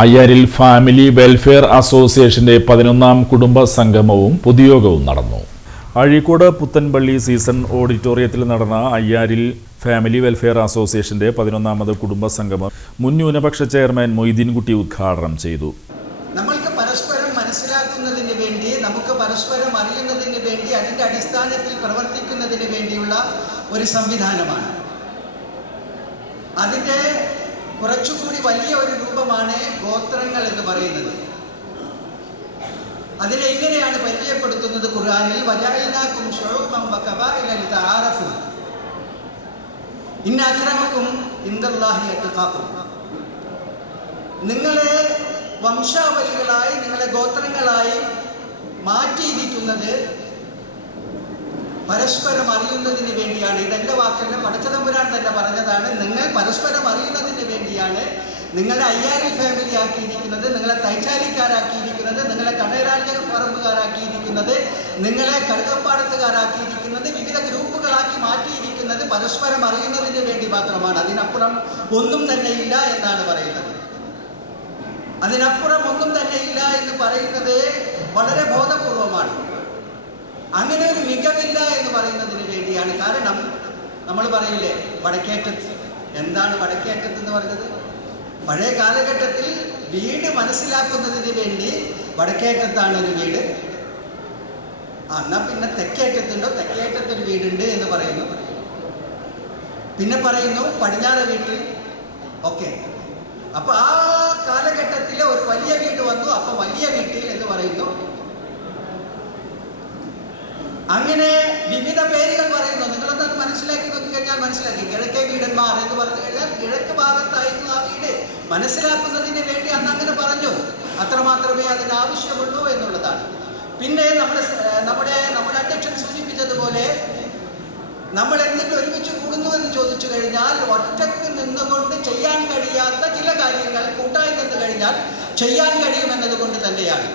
അയ്യാരിൽ family welfare അസോസിയേഷന്റെ 11ാം കുടുംബ സംഗമവും പൊതുയോഗവും നടന്നു. അഴീക്കോട് പുത്തൻപള്ളി സീസൺ ഓഡിറ്റോറിയത്തിൽ നടന്ന അയ്യാരിൽ ഫാമിലി വെൽഫെയർ അസോസിയേഷന്റെ 11ാമത് കുടുംബ സംഗമം മുൻ ന്യൂനപക്ഷ ചെയർമാൻ മൊയ്തീൻകുട്ടി ഉദ്ഘാടനം ചെയ്തു. നമ്മൾക്ക് പരസ്പരം മനസ്സിലാക്കുന്നതിന് വേണ്ടി, നമുക്ക് പരസ്പരം അറിയുന്നതിന് വേണ്ടി, അതിൻ്റെ അടിസ്ഥാനത്തിൽ പ്രവർത്തിക്കുന്നതിന് വേണ്ടിയുള്ള ഒരു സംവിധാനമാണ്. അതിൻ്റെ കുറച്ചുകൂടി വലിയ ഒരു രൂപമാണ് ഗോത്രങ്ങൾ എന്ന് പറയുന്നത്. അതിനെ എങ്ങനെയാണ് പരിചയപ്പെടുത്തുന്നത് ഖുർആനിൽ? വജഅൽനാകും ശുഊബൻ വഖബാഇല ലിതആറഫു ഇന്ന അക്രമകും ഇൻദല്ലാഹി അത്ഖാകും. നിങ്ങളെ വംശാവലികളായി, നിങ്ങളെ ഗോത്രങ്ങളായി മാറ്റിയിരിക്കുന്നത് പരസ്പരം അറിയുന്നതിന് വേണ്ടിയാണ്. ഇതെൻ്റെ വാക്കല്ല, പടച്ചതമ്പുരാൻ തന്നെ പറഞ്ഞതാണ്. നിങ്ങൾ പരസ്പരം അറിയുന്നതിന് വേണ്ടിയാണ് നിങ്ങളെ അയ്യാരിൽ ഫാമിലി ആക്കിയിരിക്കുന്നത്, നിങ്ങളെ തൈച്ചാലിക്കാരാക്കിയിരിക്കുന്നത്, നിങ്ങളെ കടേരാജ പറമ്പുകാരാക്കിയിരിക്കുന്നത്, നിങ്ങളെ കഴുകപ്പാടത്തുകാരാക്കിയിരിക്കുന്നത്, വിവിധ ഗ്രൂപ്പുകളാക്കി മാറ്റിയിരിക്കുന്നത് പരസ്പരം അറിയുന്നതിന് വേണ്ടി മാത്രമാണ്. അതിനപ്പുറം ഒന്നും തന്നെ ഇല്ല എന്നാണ് പറയുന്നത്. അതിനപ്പുറം ഒന്നും തന്നെ ഇല്ല എന്ന് പറയുന്നത് വളരെ ബോധപൂർവമാണ്. അങ്ങനെ ഒരു മികവില്ല എന്ന് പറയുന്നതിന് വേണ്ടിയാണ്. കാരണം നമ്മൾ പറയില്ലേ വടക്കേറ്റത്ത്. എന്താണ് വടക്കേറ്റത്ത് എന്ന് പറഞ്ഞത്? പഴയ കാലഘട്ടത്തിൽ വീട് മനസ്സിലാക്കുന്നതിന് വേണ്ടി വടക്കേറ്റത്താണ് ഒരു വീട്, എന്നാൽ പിന്നെ തെക്കേറ്റത്തുണ്ടോ, തെക്കേറ്റത്തൊരു വീടുണ്ട് എന്ന് പറയുന്നു. പിന്നെ പറയുന്നു പടിഞ്ഞാറ് വീട്ടിൽ. ഓക്കെ, അപ്പോൾ ആ കാലഘട്ടത്തിൽ ഒരു വലിയ വീട് വന്നു, അപ്പോൾ വലിയ വീട്ടിൽ എന്ന് പറയുന്നു. അങ്ങനെ വിവിധ പേരുകൾ പറയുന്നു. നിങ്ങളൊന്ന് മനസ്സിലാക്കി നോക്കിക്കഴിഞ്ഞാൽ മനസ്സിലാക്കി. കിഴക്കേ വീടന്മാർ എന്ന് പറഞ്ഞു കഴിഞ്ഞാൽ കിഴക്ക് ഭാഗത്തായിരുന്നു ആ വീട്. മനസ്സിലാക്കുന്നതിന് വേണ്ടി അന്ന് അങ്ങനെ പറഞ്ഞു. അത്രമാത്രമേ അതിന് ആവശ്യമുള്ളൂ എന്നുള്ളതാണ്. പിന്നെ നമ്മുടെ അധ്യക്ഷൻ സൂചിപ്പിച്ചതുപോലെ നമ്മൾ എന്നിട്ട് ഒരുമിച്ച് കൂടുന്നു എന്ന് ചോദിച്ചു കഴിഞ്ഞാൽ ഒറ്റക്ക് നിന്നുകൊണ്ട് ചെയ്യാൻ കഴിയാത്ത ചില കാര്യങ്ങൾ കൂട്ടായി നിന്ന് കഴിഞ്ഞാൽ ചെയ്യാൻ കഴിയുമെന്നതുകൊണ്ട് തന്നെയാണ്.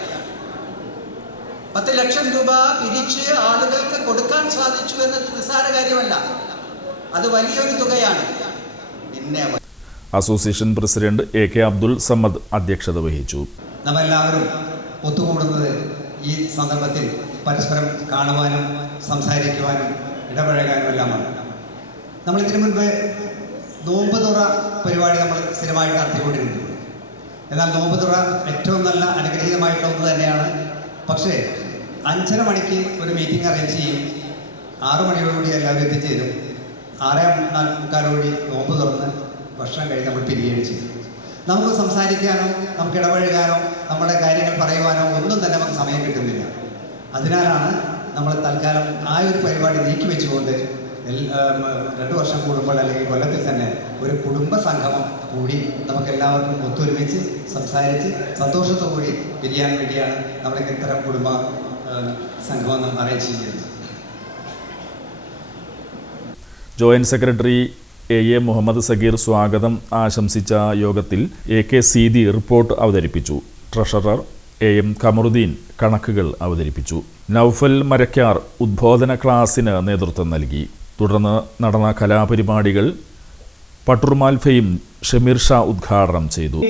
10 ലക്ഷം രൂപ പിരിച്ച് ആളുകൾക്ക് കൊടുക്കാൻ സാധിച്ചു എന്നത് നിസ്സാര കാര്യമല്ല, അത് വലിയൊരു തുകയാണ്. പിന്നെ association president AK Abdul Samad അധ്യക്ഷത വഹിച്ചു. നമ്മളെല്ലാവരും ഒത്തുകൂടുന്നത് ഈ സന്ദർഭത്തിൽ പരസ്പരം കാണുവാനും സംസാരിക്കുവാനും ഇടപഴകാനും എല്ലാമാണ്. നമ്മളിതിനു മുൻപ് നോമ്പ് തുറ പരിപാടി നമ്മൾ സ്ഥിരമായിട്ട് നടത്തിക്കൊണ്ടിരുന്നു. എന്നാൽ നോമ്പ് തുറ ഏറ്റവും നല്ല അനുഗ്രഹീതമായിട്ടുള്ള ഒന്ന് തന്നെയാണ്. പക്ഷേ 5:30 മണിക്ക് ഒരു മീറ്റിംഗ് അറേഞ്ച് ചെയ്യും. 6 മണിയോടുകൂടി എല്ലാവരും എത്തിച്ചേരും. 6:45 നോമ്പ് തുറന്ന് ഭക്ഷണം കഴിഞ്ഞ് നമ്മൾ പിരിയുകയും ചെയ്യും. നമുക്ക് സംസാരിക്കാനോ നമുക്ക് ഇടപഴകാനോ നമ്മുടെ കാര്യങ്ങൾ പറയുവാനോ ഒന്നും തന്നെ നമുക്ക് സമയം കിട്ടുന്നില്ല. അതിനാലാണ് നമ്മൾ തൽക്കാലം ആ ഒരു പരിപാടി നീക്കി വെച്ചുകൊണ്ട് 2 വർഷം കൂടുമ്പോൾ അല്ലെങ്കിൽ കൊല്ലത്തിൽ തന്നെ ഒരു കുടുംബ സംഗമം കൂടി നമുക്ക് എല്ലാവർക്കും ഒത്തൊരുമിച്ച് സംസാരിച്ച് സന്തോഷത്തോടുകൂടി പിരിയാൻ വേണ്ടിയാണ് നമ്മൾ ഇത്തരം കുടുംബ സംഗമം നാം അറേഞ്ച് ചെയ്യുന്നത്. Joint secretary A Muhammad Sageer സ്വാഗതം ആശംസിച്ച യോഗത്തിൽ AK സീതി റിപ്പോർട്ട് അവതരിപ്പിച്ചു. ട്രഷറർ AM ഖമറുദ്ദീൻ കണക്കുകൾ അവതരിപ്പിച്ചു. നൗഫൽ മരക്കാർ ഉദ്ബോധന ക്ലാസിന് നേതൃത്വം നൽകി. തുടർന്ന് നടന്ന കലാപരിപാടികൾ പട്ടുർമാൽ ഫെയിം ഷമീർ ഷാ ഉദ്ഘാടനം ചെയ്തു.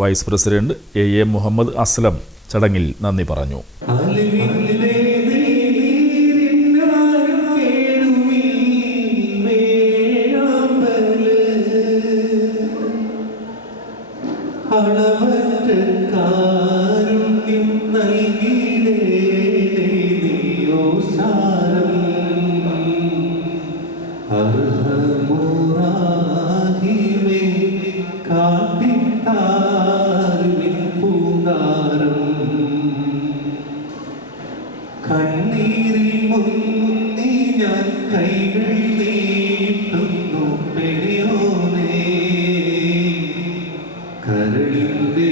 Vice president A Muhammad Aslam ചടങ്ങിൽ നന്ദി പറഞ്ഞു. കണ്ണീരിൽ മുങ്ങി ഞാൻ കൈകൾ നീട്ടുന്നു പെരിയോനേ, കരളിന്റെ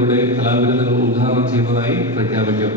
ഇവിടെ കലാവിരുന്നുകൾ ഉദ്ഘാടനം ചെയ്യുന്നതായി പ്രഖ്യാപിക്കും.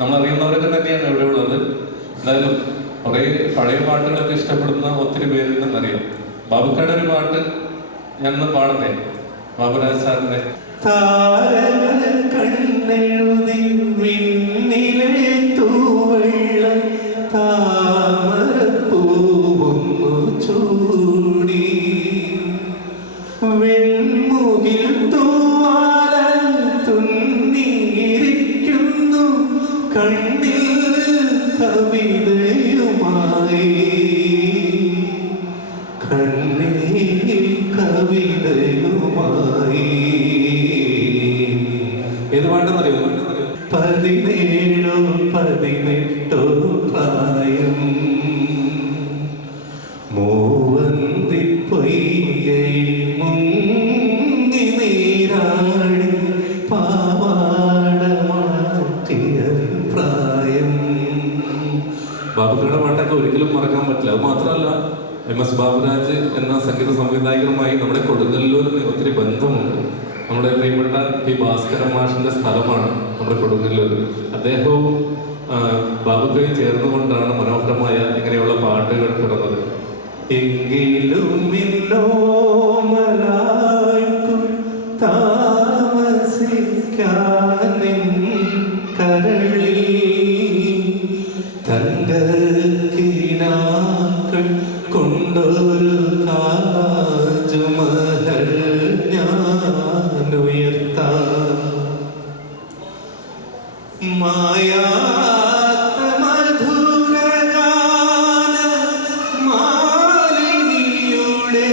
നമ്മളറിയുന്നവരൊക്കെ തന്നെയാണ് ഇവിടെ ഉള്ളത്. എന്തായാലും കുറേ പഴയ പാട്ടുകളൊക്കെ ഇഷ്ടപ്പെടുന്ന ഒത്തിരി പേരുണ്ടെന്നറിയാം. ബാബുക്കാട് ഒരു പാട്ട് ഞാൻ പാടട്ടെ, ബാബുരാജ് സാറിന്റെ. കണ്ണെഴുതി വിണ്ണിലെ തൂവെള്ളം താമരപ്പൂവൊന്നു ചൂടി വെൺമുകിൽ തൂവാല തുന്നിയിരിക്കുന്നു കണ്ണിൽ കവിതയും മറക്കാൻ പറ്റില്ല. അത് മാത്രമല്ല, MS ബാബുരാജ് എന്ന സംഗീത സംവിധായകനുമായി നമ്മുടെ കൊടുങ്ങല്ലൂരിന് ഒത്തിരി ബന്ധമുണ്ട്. നമ്മുടെ പ്രിയപ്പെട്ട പി ഭാസ്കരൻ മാഷിന്റെ സ്ഥലമാണ് നമ്മുടെ കൊടുങ്ങല്ലൂർ. അദ്ദേഹവും ബാബുക്കയും ചേർന്നുകൊണ്ടാണ് മനോഹരമായ ഇങ്ങനെയുള്ള പാട്ടുകൾ പിറന്നത്. എങ്കിലും മിന്നോമലായ്ക്കും താമസിക്കാനിൻ കരളിൽ തങ്കക്കിനാക്കൾ കൊണ്ടൊരു താജ്മഹൽ ഞാനുയർത്താം. മായാത്ത മധുരഗാന മാലിനിയുടെ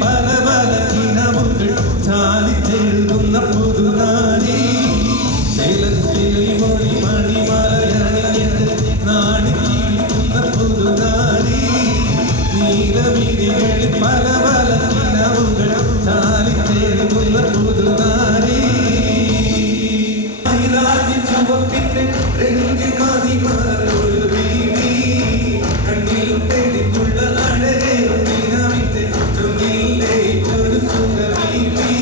പല പല കിണവുകൾ ചാലിച്ചെഴുതുന്ന പുതുനാരി മണി മണിമലയണിഞ്ഞത് നാണിച്ചിരിക്കുന്ന പുതുനാരി നീലമിരികളിൽ പല പല കിണവുകൾ ചാലിച്ചെഴുതുന്ന പുതുനാരി ചുവപ്പിന്റെ രംഗ മതി മലൊരു വീതി കണ്ണിൽ തെളിഞ്ഞുള്ള അഴകേ ദിനമിന്റെ ചുണ്ടിലെ ഒരു സുഖവീതി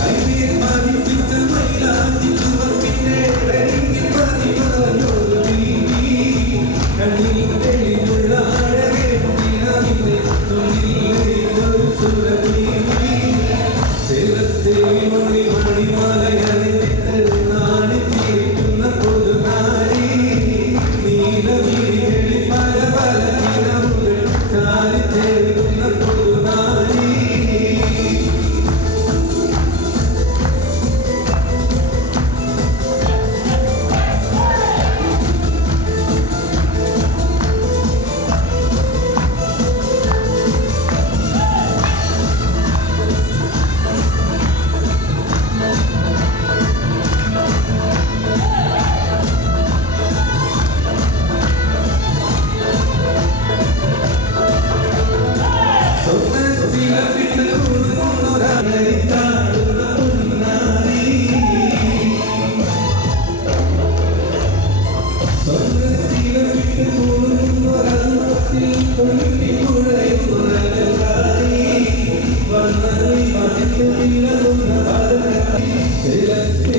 കൈയിൽ പതിപ്പിച്ച മൈലാഞ്ചി ചുവപ്പിന്റെ രംഗ മതി മലൊരു വീതി കണ്ണിൽ തെളിഞ്ഞുള്ള അഴകേ ദിനമിന്റെ ചുണ്ടിലെ ഒരു സുഖവീതി മണി മണിമലയണിഞ്ഞിട്ട് നാണിച്ചിരിക്കുന്ന പുതുനാരി നീലമിഴികളിൽ പല പല കിണവുകൾ ചാലിച്ചെഴുതുന്ന പുതുനാരി ും